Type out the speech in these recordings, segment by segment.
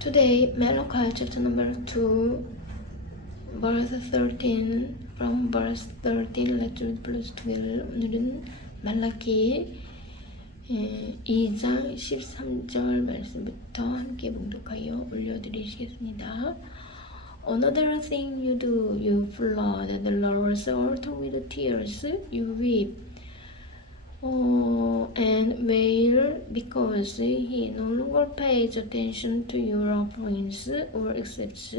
Today, Malachi chapter number 2, verse 13, from verse 13, let's read verse 12. 오늘은 말라키 2장 13절 말씀부터 함께 봉독하여 올려드리시겠습니다. Another thing you do, you flood the Lord's altar with tears, you weep and wail because he no longer pays attention to your offerings or accepts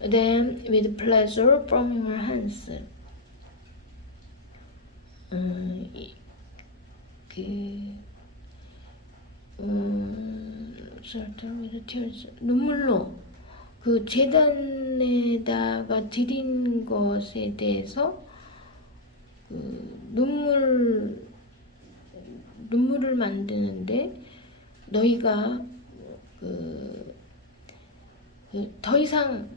them with pleasure from your hands. with tears. 눈물로 그 제단에다가 드린 것에 대해서 눈물을 만드는데 너희가 더 이상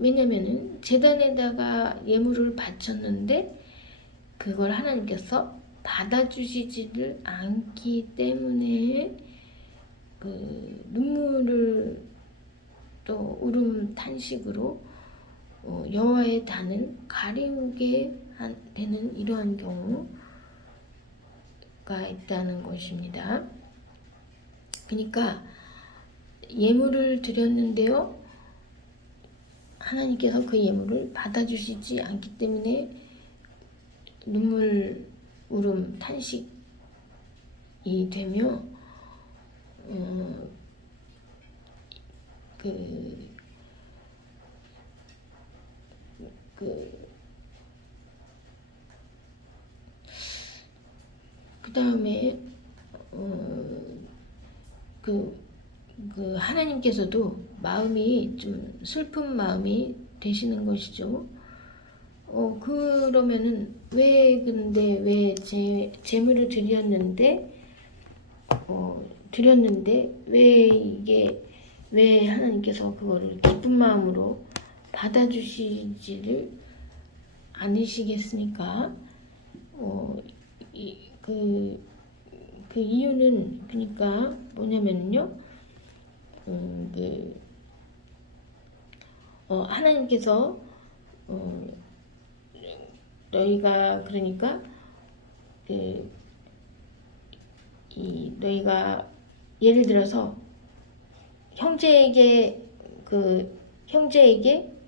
왜냐면은 제단에다가 예물을 바쳤는데 그걸 하나님께서 받아주시지를 않기 때문에 눈물을 또 울음 탄식으로 여호와의 단을 가리우게 되는 이러한 경우가 있다는 것입니다. 그러니까 예물을 드렸는데요, 하나님께서 그 예물을 받아주시지 않기 때문에 눈물, 울음, 탄식이 되며 그 다음에 하나님께서도 마음이 좀 슬픈 마음이 되시는 것이죠. 그러면은 왜 제물을 드렸는데 왜 하나님께서 그거를 기쁜 마음으로 받아주시지를 않으시겠습니까? 그 이유는 그러니까 뭐냐면요, 하나님께서 너희가 그러니까 너희가 예를 들어서 형제에게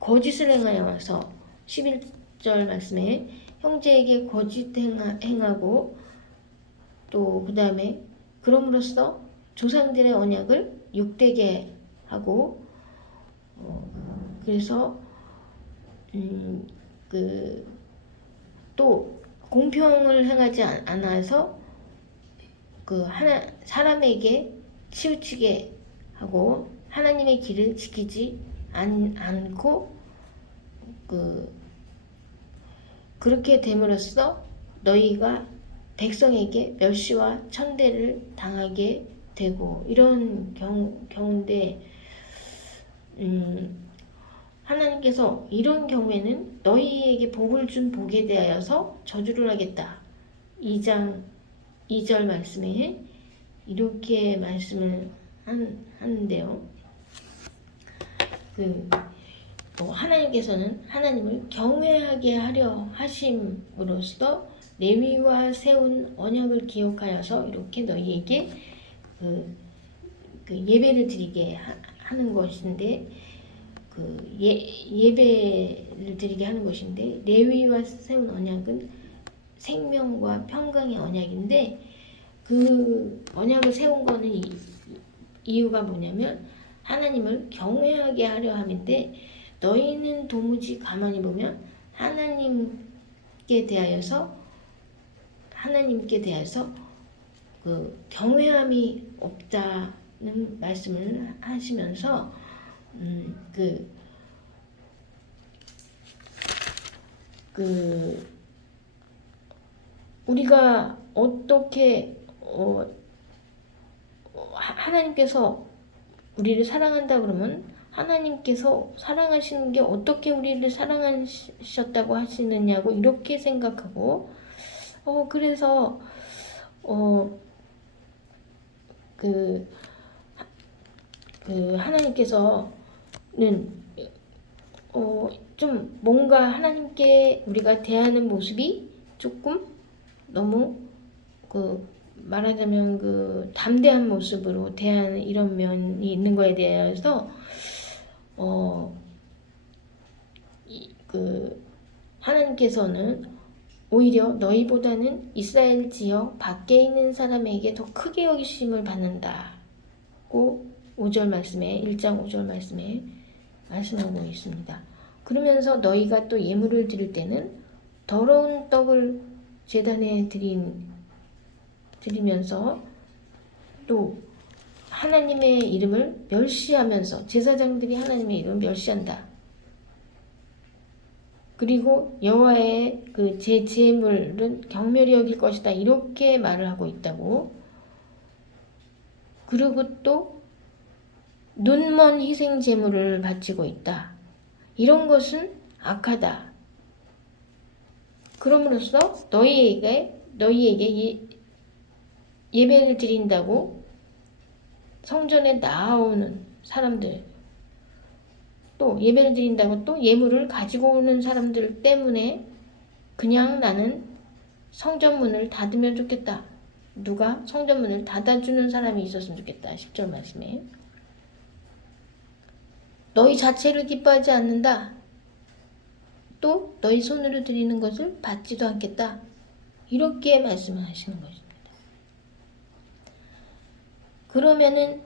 거짓을 행하여서 11절 말씀에 형제에게 거짓 행하고 또 그 다음에 그럼으로써 조상들의 언약을 욕되게 하고 그래서 또 공평을 행하지 않아서 사람에게 치우치게 하고 하나님의 길을 지키지 않고 그렇게 됨으로써 너희가 백성에게 멸시와 천대를 당하게 되고 이런 경우인데 하나님께서 이런 경우에는 너희에게 복을 준 복에 대하여서 저주를 하겠다. 2장 2절 말씀에 이렇게 말씀을 하는데요. 하나님께서는 하나님을 경외하게 하려 하심으로써 레위와 세운 언약을 기억하여서 이렇게 너희에게 예배를 드리게 하는 것인데 예배를 드리게 하는 것인데 레위와 세운 언약은 생명과 평강의 언약인데 그 언약을 세운 거는 이유가 뭐냐면 하나님을 경외하게 하려 함인데 너희는 도무지 가만히 보면 하나님께 대하여서 경외함이 없다는 말씀을 하시면서 우리가 어떻게 하나님께서 우리를 사랑한다 그러면 하나님께서 사랑하시는 게 어떻게 우리를 사랑하셨다고 하시느냐고 이렇게 생각하고 그래서 하나님께서는 좀 뭔가 하나님께 우리가 대하는 모습이 조금 너무 말하자면 담대한 모습으로 대하는 이런 면이 있는 거에 대해서 하나님께서는 오히려 너희보다는 이스라엘 지역 밖에 있는 사람에게 더 크게 여기심을 받는다고 5절 말씀에 1장 5절 말씀에 말씀하고 있습니다. 그러면서 너희가 또 예물을 드릴 때는 더러운 떡을 제단에 드리면서 또 하나님의 이름을 멸시하면서 제사장들이 하나님의 이름을 멸시한다. 그리고 여호와의 제 제물은 경멸히 여길 것이다. 이렇게 말을 하고 있다고. 그리고 또 눈먼 희생 제물을 바치고 있다. 이런 것은 악하다. 그럼으로써 너희에게 예배를 드린다고 성전에 나오는 사람들, 또 예배를 드린다고 또 예물을 가지고 오는 사람들 때문에 그냥 나는 성전문을 닫으면 좋겠다. 누가 성전문을 닫아주는 사람이 있었으면 좋겠다. 10절 말씀에. 너희 자체를 기뻐하지 않는다. 또 너희 손으로 드리는 것을 받지도 않겠다. 이렇게 말씀을 하시는 것입니다. 그러면은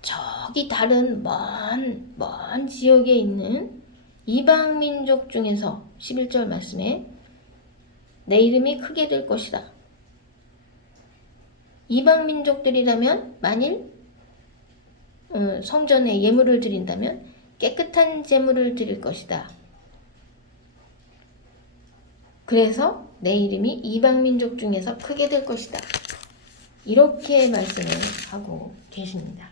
저기 다른 먼 지역에 있는 이방 민족 중에서 11절 말씀에 내 이름이 크게 될 것이다. 이방 민족들이라면 만일 성전에 예물을 드린다면 깨끗한 제물을 드릴 것이다. 그래서 내 이름이 이방 민족 중에서 크게 될 것이다. 이렇게 말씀을 하고 계십니다.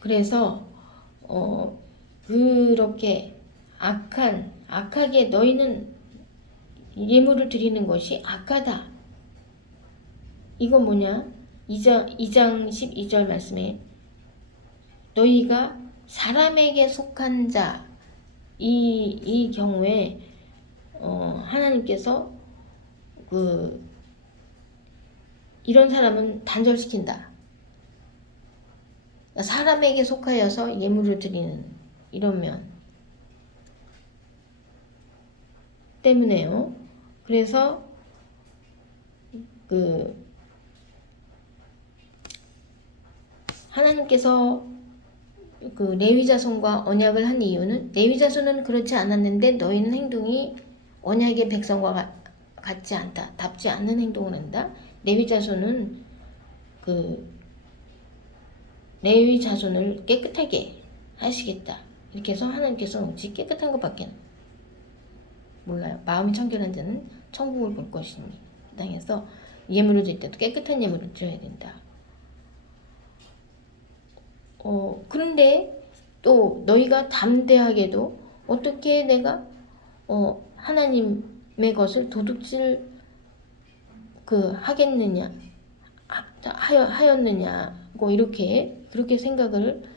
그래서 그렇게 악하게 너희는 예물을 드리는 것이 악하다. 이건 뭐냐? 2장 12절 말씀에 너희가 사람에게 속한 자, 이 경우에 하나님께서 이런 사람은 단절시킨다. 사람에게 속하여서 예물을 드리는 이런 면 때문에요. 그래서 하나님께서 레위 자손과 언약을 한 이유는 레위 자손은 그렇지 않았는데 너희는 행동이 언약의 백성과 같지 않다. 답지 않는 행동을 한다. 레위 자손은 레위 자손을 깨끗하게 하시겠다. 이렇게 해서 하나님께서 오직 깨끗한 것밖에 몰라요. 마음이 청결한 자는 천국을 볼 것이니 땅에서 예물을 드릴 때도 깨끗한 예물을 드려야 된다. 그런데 또 너희가 담대하게도 어떻게 내가 하나님의 것을 도둑질 하겠느냐 하였느냐고 이렇게 그렇게 생각을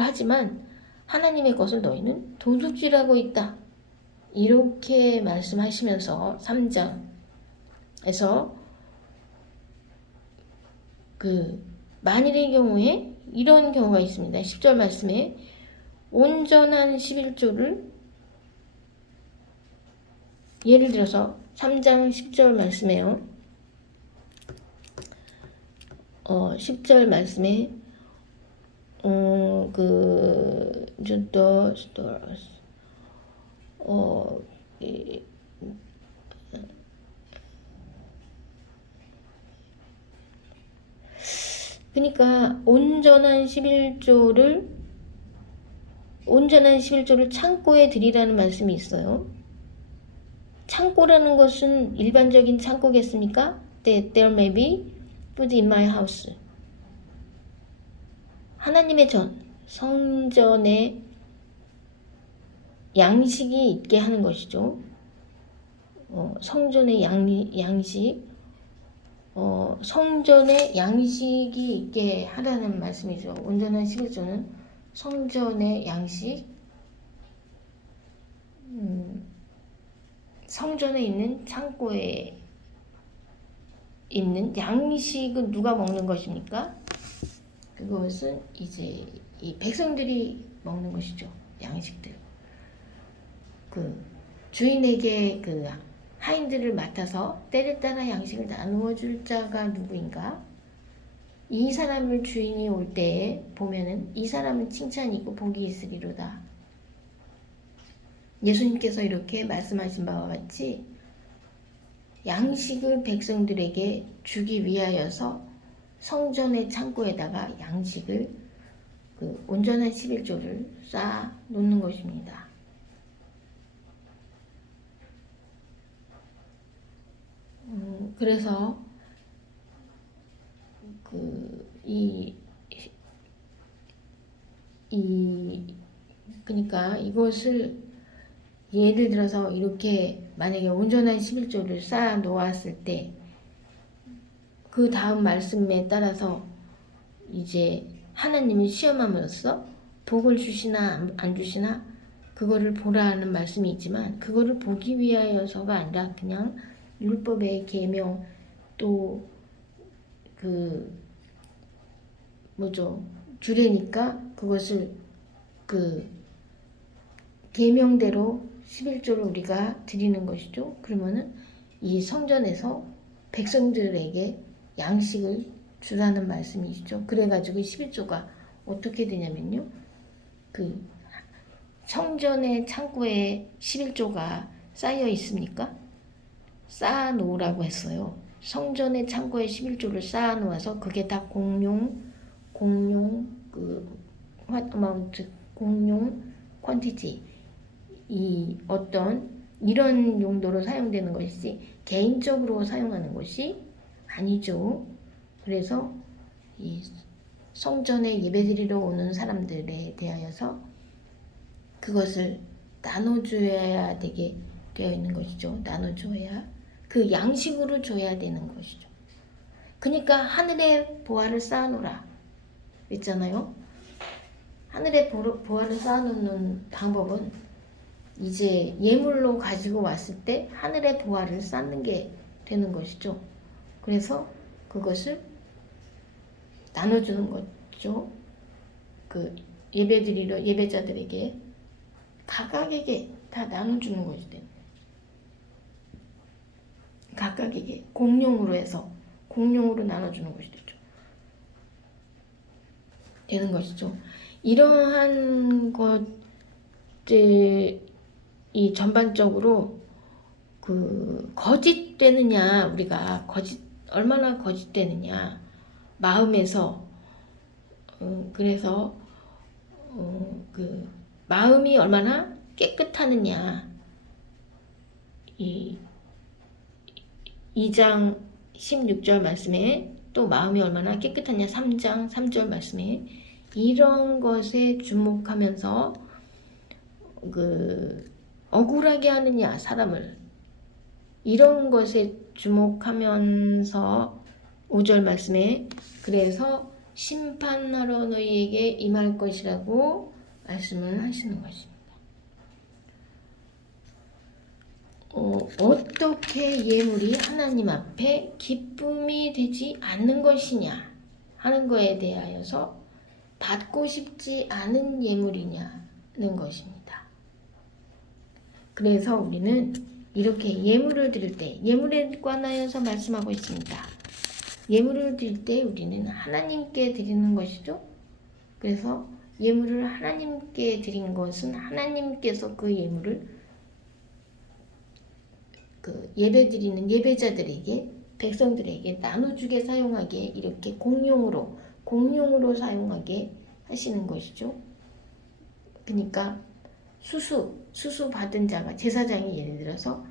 하지만 하나님의 것을 너희는 도둑질하고 있다. 이렇게 말씀하시면서 3장에서 만일의 경우에 이런 경우가 있습니다. 10절 말씀에 온전한 11조를 예를 들어서 3장 10절 말씀에요. 10절 말씀에 그러니까 온전한 11조를 창고에 드리라는 말씀이 있어요. 창고라는 것은 일반적인 창고겠습니까? There may be food in my house. 하나님의 전, 성전에 양식이 있게 하는 것이죠. 성전에 양식, 성전에 양식이 있게 하라는 말씀이죠. 온전한 11조는 성전의 양식, 성전에 있는 창고에 있는 양식은 누가 먹는 것입니까? 그것은 이제 이 백성들이 먹는 것이죠. 양식들. 그 주인에게 그 하인들을 맡아서 때를 따라 양식을 나누어 줄 자가 누구인가? 이 사람을 주인이 올 때에 보면은 이 사람은 칭찬이 있고 복이 있으리로다. 예수님께서 이렇게 말씀하신 바와 같이 양식을 백성들에게 주기 위하여서 성전의 창고에다가 양식을 그 온전한 11조를 쌓아 놓는 것입니다. 그래서 그러니까 이것을 예를 들어서 이렇게 만약에 온전한 11조를 쌓아 놓았을 때 그 다음 말씀에 따라서 이제 하나님이 시험함으로써 복을 주시나 안 주시나 그거를 보라 하는 말씀이 있지만 그거를 보기 위하여서가 아니라 그냥 율법의 계명 또 그 뭐죠 주례니까 그것을 그 계명대로 11조를 우리가 드리는 것이죠. 그러면은 이 성전에서 백성들에게 양식을 주라는 말씀이시죠. 그래가지고 11조가 어떻게 되냐면요. 그 성전의 창고에 11조가 쌓여 있습니까? 쌓아 놓으라고 했어요. 성전의 창고에 11조를 쌓아 놓아서 그게 다 공용 어마운트, 공용 퀀티티 이 어떤 이런 용도로 사용되는 것이지 개인적으로 사용하는 것이 아니죠. 그래서 이 성전에 예배드리러 오는 사람들에 대하여서 그것을 나눠줘야 되게 되어 있는 것이죠. 나눠줘야 그 양식으로 줘야 되는 것이죠. 그러니까 하늘에 보화를 쌓아놓으라 했잖아요. 하늘에 보화를 쌓아놓는 방법은 이제 예물로 가지고 왔을 때 하늘에 보화를 쌓는 게 되는 것이죠. 그래서 그것을 나눠주는 거죠. 그 예배드리러 예배자들에게 각각에게 다 나눠주는 것이죠. 각각에게 공용으로 해서 공용으로 나눠주는 것이 되는 것이죠. 이러한 것들이 전반적으로 그 거짓되느냐 우리가 얼마나 거짓되느냐 마음에서 그래서 그 마음이 얼마나 깨끗하느냐 이 2장 16절 말씀에 또 마음이 얼마나 깨끗하냐 3장 3절 말씀에 이런 것에 주목하면서 그 억울하게 하느냐 사람을 이런 것에 주목하면서 5절 말씀에 그래서 심판하러 너희에게 임할 것이라고 말씀을 하시는 것입니다. 어떻게 예물이 하나님 앞에 기쁨이 되지 않는 것이냐 하는 것에 대하여서 받고 싶지 않은 예물이냐는 것입니다. 그래서 우리는 이렇게 예물을 드릴 때 예물에 관하여서 말씀하고 있습니다. 예물을 드릴 때 우리는 하나님께 드리는 것이죠. 그래서 예물을 하나님께 드린 것은 하나님께서 그 예물을 그 예배드리는 예배자들에게 백성들에게 나눠주게 사용하게 이렇게 공용으로 사용하게 하시는 것이죠. 그러니까 수수 받은 자가 제사장이 예를 들어서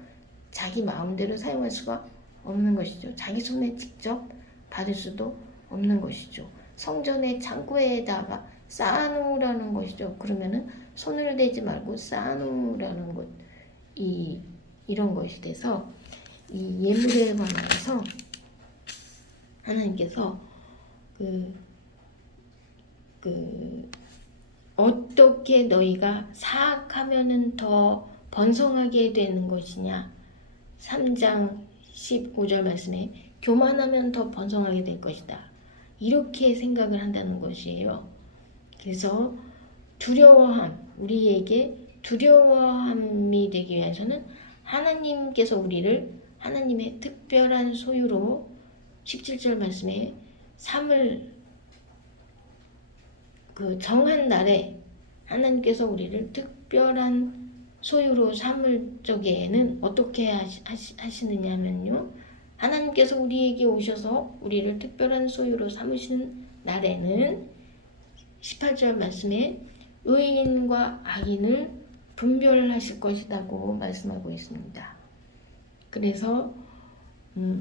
자기 마음대로 사용할 수가 없는 것이죠. 자기 손에 직접 받을 수도 없는 것이죠. 성전의 창고에다가 쌓아놓으라는 것이죠. 그러면은 손을 대지 말고 쌓아놓으라는 것, 이런 것이 돼서 이 예물에 관해서 하나님께서 어떻게 너희가 사악하면은 더 번성하게 되는 것이냐. 3장 15절 말씀에 교만하면 더 번성하게 될 것이다. 이렇게 생각을 한다는 것이에요. 그래서 우리에게 두려워함이 되기 위해서는 하나님께서 우리를 하나님의 특별한 소유로 17절 말씀에 정한 날에 하나님께서 우리를 특별한 소유로 삼을 적에는 어떻게 하시느냐 하면요. 하나님께서 우리에게 오셔서 우리를 특별한 소유로 삼으시는 날에는 18절 말씀에 의인과 악인을 분별하실 것이라고 말씀하고 있습니다. 그래서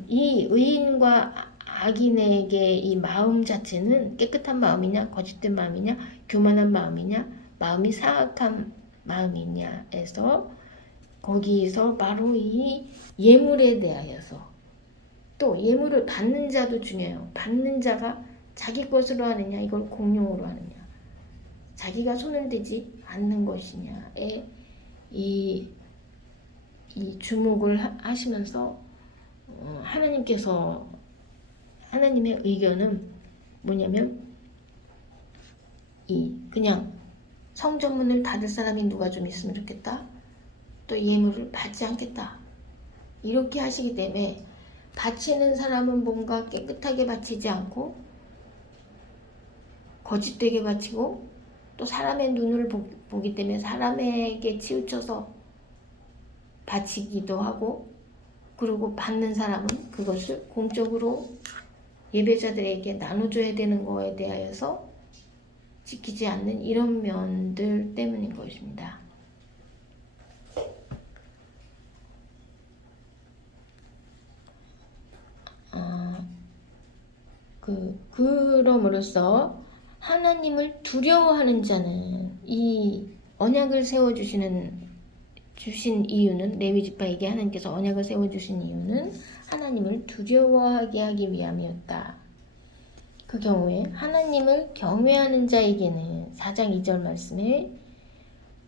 이 의인과 악인에게 이 마음 자체는 깨끗한 마음이냐, 거짓된 마음이냐, 교만한 마음이냐, 마음이 사악한 마음이냐에서 거기서 바로 이 예물에 대하여서 또 예물을 받는 자도 중요해요. 받는 자가 자기 것으로 하느냐, 이걸 공용으로 하느냐, 자기가 손을 대지 않는 것이냐에 이 주목을 하시면서 하나님의 의견은 뭐냐면 그냥 성전문을 닫을 사람이 누가 좀 있으면 좋겠다. 또 예물을 받지 않겠다. 이렇게 하시기 때문에 바치는 사람은 뭔가 깨끗하게 바치지 않고 거짓되게 바치고 또 사람의 눈을 보기 때문에 사람에게 치우쳐서 바치기도 하고, 그리고 받는 사람은 그것을 공적으로 예배자들에게 나눠줘야 되는 거에 대하여서 지키지 않는 이런 면들 때문인 것입니다. 그럼으로써 하나님을 두려워하는 자는 이 언약을 주신 이유는, 레위지파에게 하나님께서 언약을 세워주신 이유는 하나님을 두려워하게 하기 위함이었다. 그 경우에 하나님을 경외하는 자에게는 4장 2절 말씀에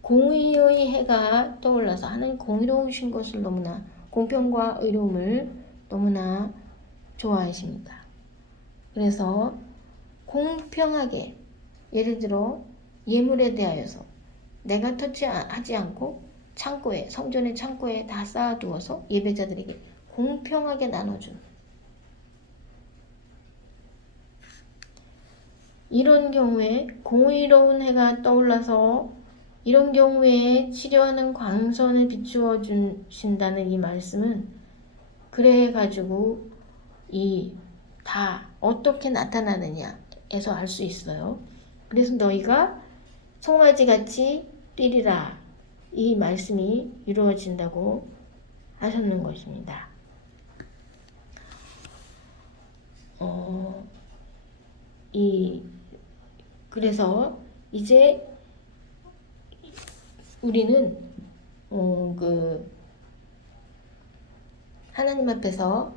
공의의 해가 떠올라서 하나님 공의로우신 것을 너무나, 공평과 의로움을 너무나 좋아하십니다. 그래서 공평하게, 예를 들어 예물에 대하여서 내가 터치하지 않고 성전의 창고에 다 쌓아두어서 예배자들에게 공평하게 나눠준, 이런 경우에 공의로운 해가 떠올라서 이런 경우에 치료하는 광선을 비추어 주신다는 이 말씀은 그래가지고 다 어떻게 나타나느냐에서 알 수 있어요. 그래서 너희가 송아지같이 뛰리라, 이 말씀이 이루어진다고 하셨는 것입니다. 그래서 이제 우리는 하나님 앞에서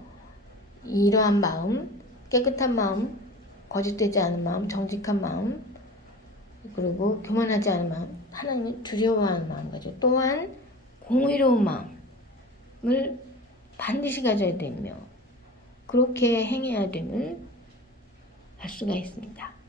이러한 마음, 깨끗한 마음, 거짓되지 않은 마음, 정직한 마음, 그리고 교만하지 않은 마음, 하나님을 두려워하는 마음까지, 또한 공의로운 마음을 반드시 가져야 되며 그렇게 행해야 됨을 알 수가 있습니다.